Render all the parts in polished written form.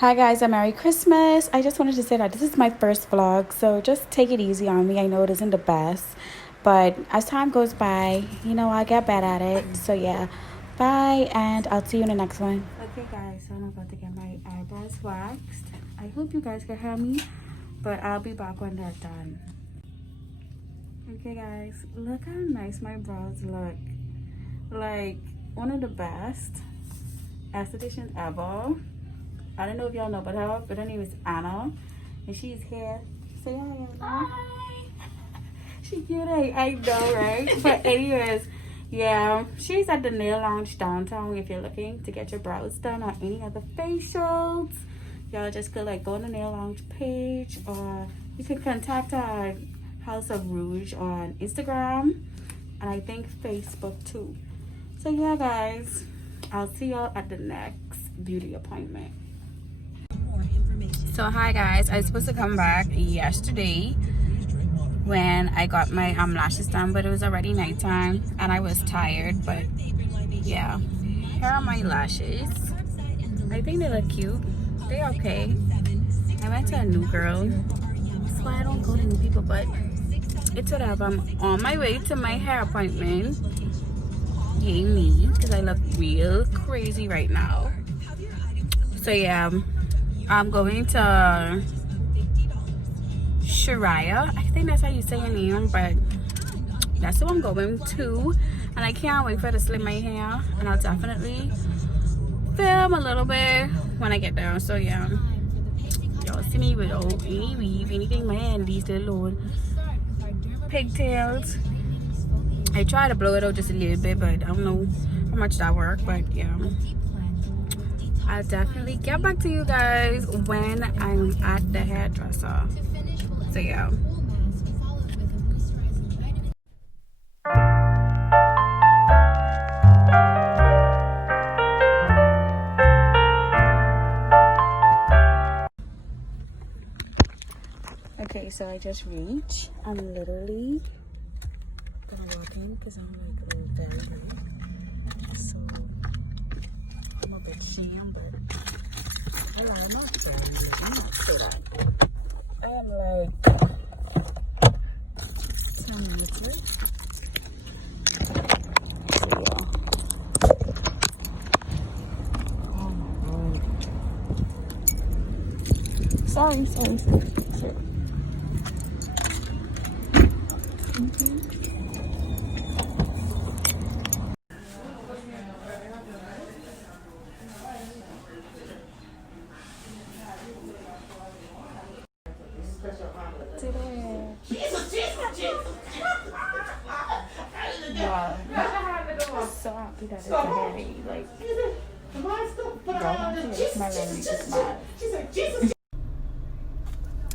Hi guys, and Merry Christmas. I just wanted to say that this is my first vlog, so just take it easy on me. I know it isn't the best, but as time goes by, I'll get better at it. So yeah, bye, and I'll see you in the next one. Okay guys, so I'm about to get my eyebrows waxed. I hope you guys can hear me, but I'll be back when they're done. Okay guys, look how nice my brows look. Like, one of the best estheticians ever. I don't know if y'all know about her, but her name is Anna, and she's here. Say hi, Anna. Hi. She cute, I know, right? But anyways, yeah, she's at the nail lounge downtown. If you're looking to get your brows done or any other facials, y'all just could like go on the nail lounge page, or you can contact her at House of Rouge on Instagram, and I think Facebook too. So yeah, guys, I'll see y'all at the next beauty appointment. So hi guys, I was supposed to come back yesterday when I got my lashes done, but it was already nighttime and I was tired. But yeah, here are my lashes. I think they look cute. They're okay. I went to a new girl, so I don't go to new people, but it's whatever. I'm on my way to my hair appointment. Yay me, because I look real crazy right now. So yeah, I'm going to Shariah. I think that's how you say your name, but that's who I'm going to. And I can't wait for her to slip my hair. And I'll definitely film a little bit when I get there. So yeah, y'all see me without any weave, anything, man. These little pigtails. I try to blow it out just a little bit, but I don't know how much that worked. But yeah, I'll definitely get back to you guys when I'm at the hairdresser. So yeah. Okay, so I just reached. I'm literally gonna walk in because I'm like a little very late. So I'm a bit sham, but I'm not very. I'm not so that. I am like 10 minutes late. So yeah. Oh my god. Sorry. Wow. I'm so happy that it's already like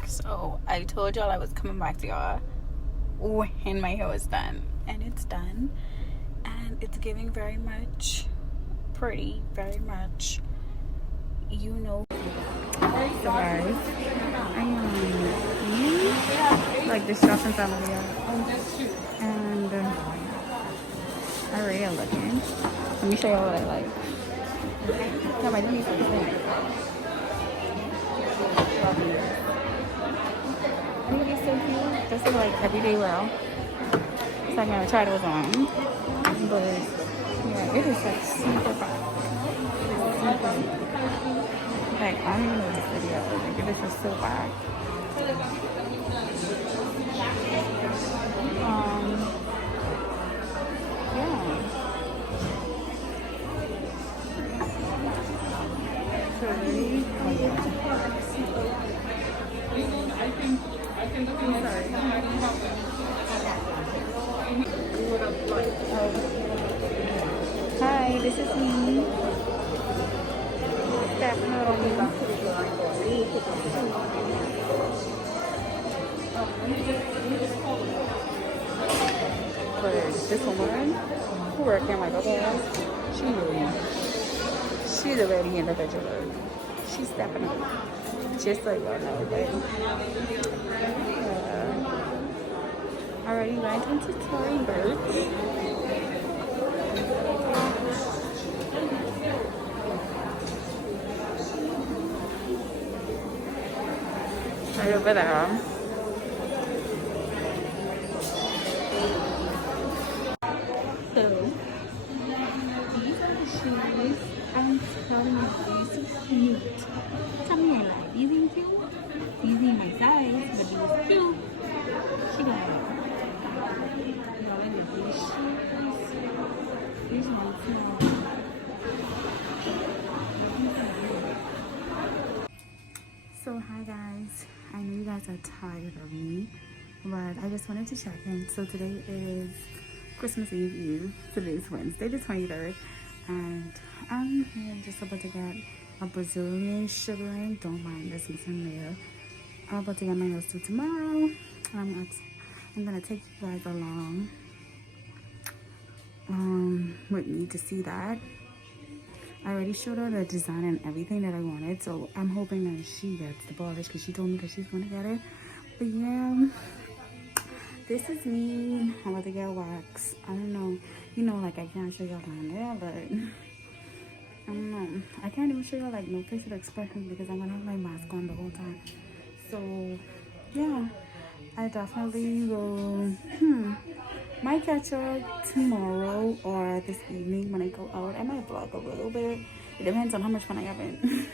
So I told y'all I was coming back to y'all when my hair was done, and it's done, and it's giving very much pretty, very much, so guys, I am like the shopping family, and I really am looking. Let me show y'all what I like. Yeah, my name is I think it's so cute. This is like everyday wear. So I'm gonna try those on. But yeah, it is like super fun. Like, I don't even know this video. Like, this is so bad. Yeah. So ready? Oh, yeah. Hi, this is me. This woman who works in my office, she's a very individual. She's stepping up. Just so y'all know, but already went into Tory Burch. over there. So, these are the shoes. I'm telling you, these are cute. Tell me I like. These ain't cute? These ain't my size, but these are cute. She got it. Y'all look at these shoes. These ones too. So hi guys, I know you guys are tired of me, but I just wanted to check in. So today is Christmas Eve. Today is Wednesday the 23rd, and I'm here just about to get a Brazilian sugaring. Don't mind this, it's in there. I'm about to get my nails done tomorrow. I'm gonna take you guys along with me to see that. I already showed her the design and everything that I wanted, so I'm hoping that she gets the polish because she told me that she's gonna get it. But yeah, this is me. I'm about to get wax. I don't know, you know, like I can't show y'all down there, but I don't know. I can't even show y'all like no facial expressions because I'm gonna have my mask on the whole time. So yeah, I definitely will might catch her tomorrow or this evening when I go out. I might vlog a little bit. It depends on how much fun I have in.